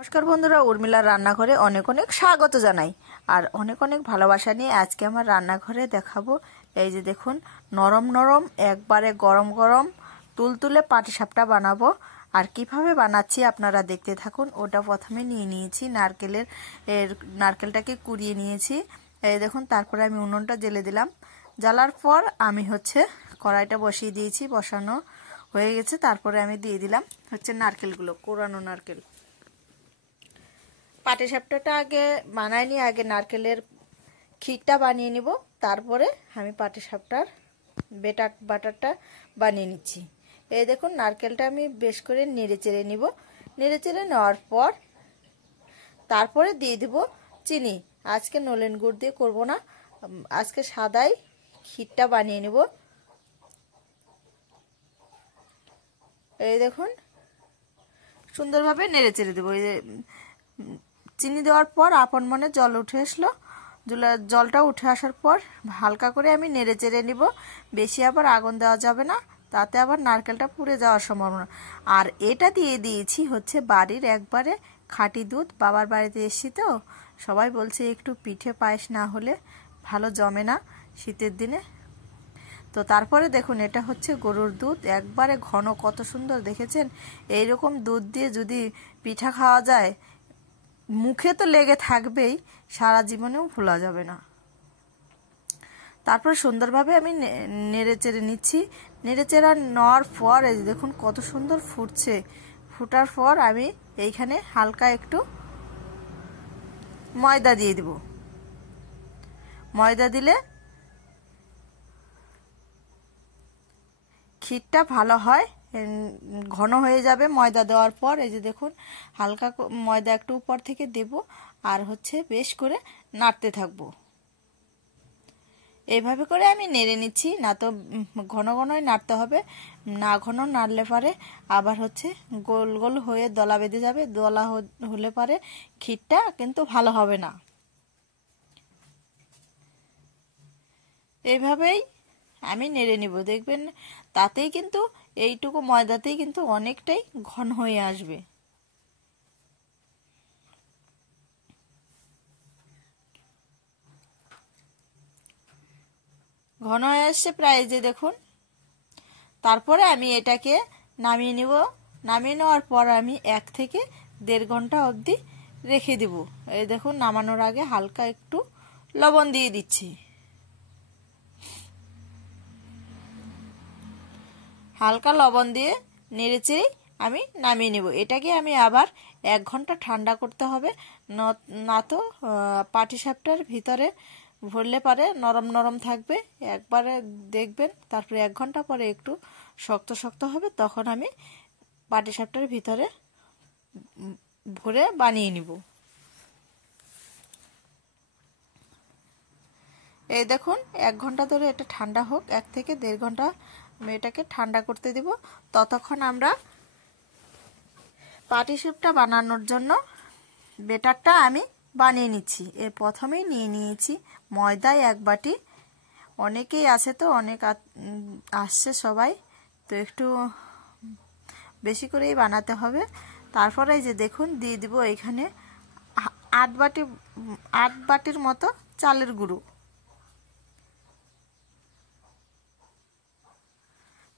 নমস্কার বন্ধুরা, উর্মিলার রান্নাঘরে অনেক অনেক স্বাগত জানাই আর অনেক অনেক ভালোবাসা নিয়ে আজকে আমার রান্নাঘরে দেখাবো। এই যে দেখুন, নরম নরম একবারে গরম গরম তুলতুলে পাটিসাপটা বানাবো। আর কিভাবে বানাচ্ছি আপনারা দেখতে থাকুন। ওটা প্রথমে নিয়ে নিয়েছি নারকেলটাকে কুড়িয়ে নিয়েছি। এই দেখুন, তারপরে আমি উনুনটা জ্বেলে দিলাম। জ্বালার পর আমি কড়াইটা বসিয়ে দিয়েছি। বসানো হয়ে গেছে। তারপরে আমি দিয়ে দিলাম নারকেলগুলো, কোরানো নারকেল। পাটিসাপটাটা আগে বানাইনি, আগে নারকেলের ক্ষীরটা বানিয়ে নিব, তারপরে আমি পাটিসাপটার বাটারটা বানিয়ে নিচ্ছি। এই দেখুন, নারকেলটা আমি বেশ করে নেড়ে চেড়ে নিব। নেড়ে চেড়ে নেওয়ার পর তারপরে দিয়ে দিব চিনি। আজকে নলেন গুড় দিয়ে করব না, আজকে সাদাই ক্ষীরটা বানিয়ে নিব। এই দেখুন, সুন্দরভাবে নেড়ে চেড়ে দেবো। এই যে চিনি দেওয়ার পর আপন মনে জল উঠে আসলো। জলটা উঠে আসার পর হালকা করে আমি নেড়ে চেড়ে নিব। বেশি আবার আগুন দেওয়া যাবে না, তাতে আবার নারকেলটা পুড়ে যাওয়ার সম্ভাবনা। আর এটা দিয়ে দিয়েছি বাড়ির একবারে খাঁটি দুধ। বাবার বাড়িতে এসেছি তো সবাই বলছে একটু পিঠে পায়েস না হলে ভালো জমে না শীতের দিনে। তো তারপরে দেখুন, এটা গরুর দুধ, একবারে ঘন, কত সুন্দর দেখেছেন। এইরকম দুধ দিয়ে যদি পিঠা খাওয়া যায়, মুখে তো লেগে থাকবেই, সারা জীবনেও ভোলা যাবে না। তারপর সুন্দরভাবে আমি নেড়ে চেড়ে নিচ্ছি। নেড়ে চেড়ে নেওয়ার পর এই দেখুন কত সুন্দর ফুটছে। ফুটার পর আমি এইখানে হালকা একটু ময়দা দিয়ে দিব। ময়দা দিলে ক্ষীরটা ভালো হয়, ঘন হয়ে যাবে ময়দা দেওয়ার পর। এই যে দেখুন, হালকা ময়দা একটু উপর থেকে দেব আর বেশ করে নাড়তে থাকবো। এইভাবে করে আমি নেড়ে নিচ্ছি। না তো ঘন ঘনই নাড়তে হবে, না ঘন নাড়লে পারে আবার গোল গোল হয়ে দলা বেঁধে যাবে। দলা হলে পারে ক্ষীরটা কিন্তু ভালো হবে না। এইভাবেই আমি নেড়ে নিব। দেখবেন তাতেই কিন্তু, এইটুকু ময়দাতেই কিন্তু অনেকটাই ঘন হয়ে আসবে। ঘন হয়ে আসছে প্রায়, যে দেখুন। তারপরে আমি এটাকে নামিয়ে নিব। নামিয়ে নেওয়ার পর আমি 1 থেকে 1.5 ঘন্টা অবধি রেখে দিব। এই দেখুন, নামানোর আগে হালকা একটু লবণ দিয়ে দিচ্ছি। হালকা লবণ দিয়ে নেড়েচেড়ে আমি নামিয়ে নেব। এটাকে আমি আবার 1 ঘন্টা ঠান্ডা করতে হবে, না তো পাটিসাপটার ভিতরে ভরলে পারে নরম নরম থাকবে। একবারে দেখবেন, তারপরে 1 ঘন্টা পরে একটু শক্ত শক্ত হবে, তখন আমি পাটিসাপটার ভিতরে ভরে বানিয়ে নিব। এই দেখুন, 1 ঘন্টা ধরে এটা ঠান্ডা হোক, 1 থেকে 1.5 ঘন্টা আমি এটাকে ঠান্ডা করতে দিব। ততক্ষণ আমরা পাটিসাপটা বানানোর জন্য বেটারটা আমি বানিয়ে নিচ্ছি। এর প্রথমেই নিয়ে নিয়েছি ময়দা 1 বাটি। অনেকেই আছে তো, অনেক আসছে সবাই, তো একটু বেশি করেই বানাতে হবে। তারপরে এই যে দেখুন, দিয়ে দিব এখানে 8 বাটির মতো চালের গুঁড়ো।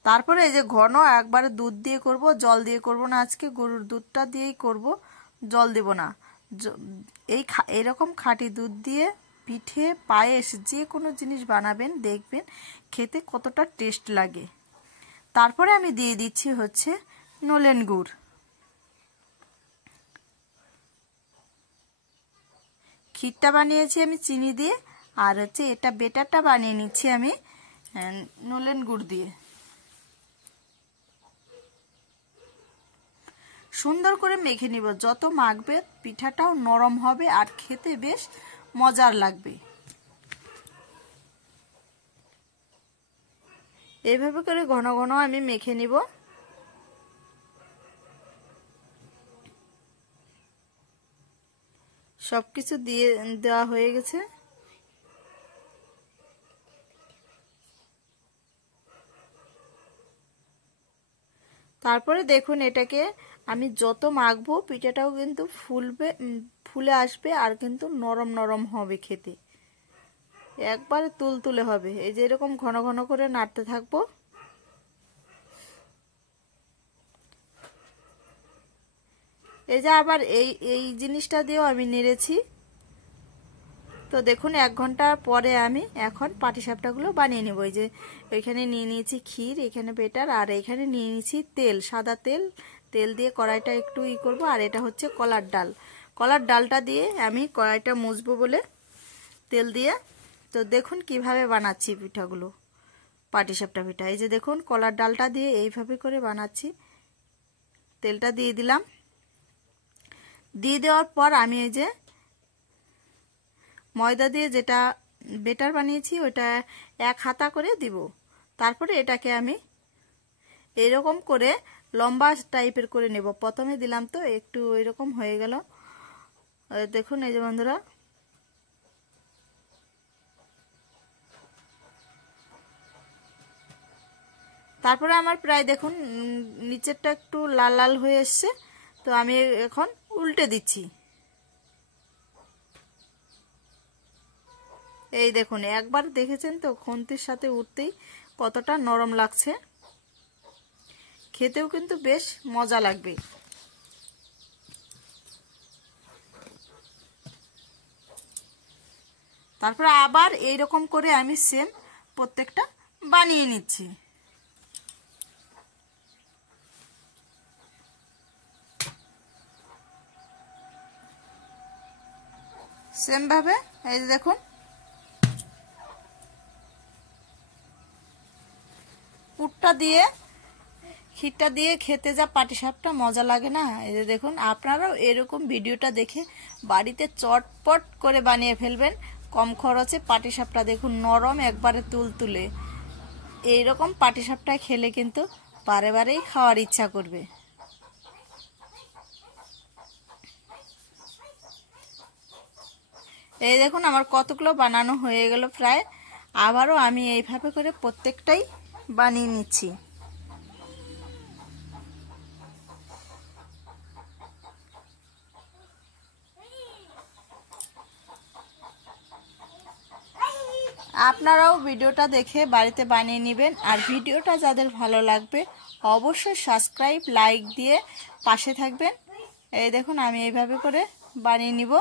তারপরে এই যে ঘন একবারে দুধ দিয়ে করব, জল দিয়ে করব না। আজকে গরুর দুধটা দিয়েই করব, জল দেব না। এইরকম খাঁটি দুধ দিয়ে পিঠে, পায়েস, যে কোনো জিনিস বানাবেন, দেখবেন খেতে কতটা টেস্ট লাগে। তারপরে আমি দিয়ে দিচ্ছি নলেন গুড়। ক্ষীরটা বানিয়েছি আমি চিনি দিয়ে, আর এটা বেটারটা বানিয়ে নিচ্ছি আমি নলেন গুড় দিয়ে। সুন্দর করে মেখে নিব। যত মাখবে পিঠাটাও নরম হবে আর খেতে বেশ মজার লাগবে। এইভাবে করে ঘন ঘন আমি মেখে নিব। সবকিছু দিয়ে দেওয়া হয়ে গেছে। তারপরে দেখুন এটাকে আমি যত মাখবো পিঠাটাও কিন্তু ফুলে আসবে আর কিন্তু নরম নরম হবে খেতে, একবারে তুলতুলে হবে। এই যে এরকম ঘন ঘন করে নাড়তে থাকবো। এই যে আবার এই জিনিসটা দিয়েও আমি নেড়েছি। তো দেখুন 1 ঘন্টা পরে আমি এখন পাটিসাপটাগুলো বানিয়ে নেব। এই যে ওইখানে নিয়ে নিয়েছি ক্ষীর, এখানে বেটার, আর এখানে নিয়ে নিয়েছি তেল, সাদা তেল দিয়ে কড়াইটা একটু করব। আর এটা হচ্ছে কলার ডাল, কলার ডালটা দিয়ে আমি কড়াইটা মুছবো বলে তেল দিয়ে। তো দেখুন কিভাবে বানাচ্ছি পিঠাগুলো, পাটিসাপটা পিঠা। এই যে দেখুন কলার ডালটা দিয়ে এইভাবে করে বানাচ্ছি। তেলটা দিয়ে দিলাম, দিয়ে দেওয়ার পর আমি এই যে ময়দা দিয়ে যেটা বেটার বানিয়েছি ওটা 1 হাতা করে দিব। তারপরে এটাকে আমি এরকম করে লম্বা টাইপের করে নেব। প্রথমে দিলাম তো একটু এরকম হয়ে গেল, দেখুন। এই যে বন্ধুরা, তারপরে আমার প্রায় দেখুন নিচেরটা একটু লাল লাল হয়ে এসছে। তো আমি এখন উল্টে দিচ্ছি। এই দেখুন একবার দেখেছেন তো খুন্তির সাথে উঠতেই কতটা নরম লাগছে, খেতেও কিন্তু বেশ মজা লাগবে। তারপরে আবার এইরকম করে আমি সেম প্রত্যেকটা বানিয়ে নিচ্ছি। সেম ভাবে এই যে দেখুন পুরটা দিয়ে ক্ষীরটা দিয়ে খেতে যা পাটিসাপটা মজা লাগে না। এই যে দেখুন আপনারাও এরকম ভিডিওটা দেখে বাড়িতে চটপট করে বানিয়ে ফেলবেন কম খরচে পাটিসাপটা। দেখুন নরম একবারে তুলতুলে, এইরকম পাটিসাপটা খেলে কিন্তু বারে বারেই খাওয়ার ইচ্ছা করবে। এই দেখুন আমার কতগুলো বানানো হয়ে গেল প্রায়। আবারও আমি এইভাবে করে প্রত্যেকটাই বানিয়ে নিচ্ছি। আপনারাও ভিডিওটা দেখে বাড়িতে বানিয়ে নেবেন। আর ভিডিওটা যাদের ভালো লাগবে অবশ্যই সাবস্ক্রাইব লাইক দিয়ে পাশে থাকবেন। এই দেখুন আমি এইভাবে করে বানিয়ে নিব।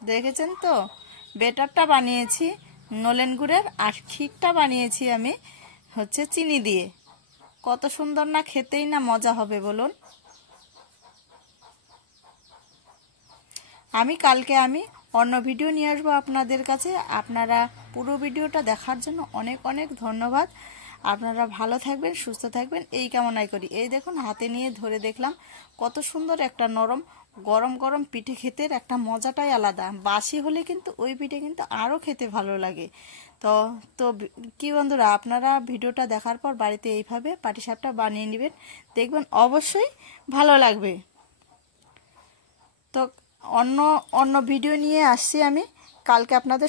দেখেছেন তো বেটারটা বানিয়েছি নলেন গুড়ের, আর ক্ষীরটা বানিয়েছি আমি হচ্ছে চিনি দিয়ে। কত সুন্দর না, খেতেই না মজা হবে বলুন। কালকে আমি অন্য ভিডিও নিয়ে আসবো আপনাদের কাছে। আপনারা পুরো ভিডিওটা দেখার জন্য অনেক অনেক ধন্যবাদ। আপনারা ভালো থাকবেন, সুস্থ থাকবেন এই কামনাই করি। এই দেখুন হাতে নিয়ে ধরে দেখলাম কত সুন্দর একটা নরম গরম গরম পিঠে, খেতে একটা মজাটাই আলাদা। বাসি হলে কিন্তু ওই পিঠে কিন্তু আরও খেতে ভালো লাগে। তো তো কি বন্ধুরা, আপনারা ভিডিওটা দেখার পর বাড়িতে এইভাবে পাটিসাপটা বানিয়ে নেবেন, দেখবেন অবশ্যই ভালো লাগবে। তো অন্য ভিডিও নিয়ে আসছি আমি কালকে আপনাদের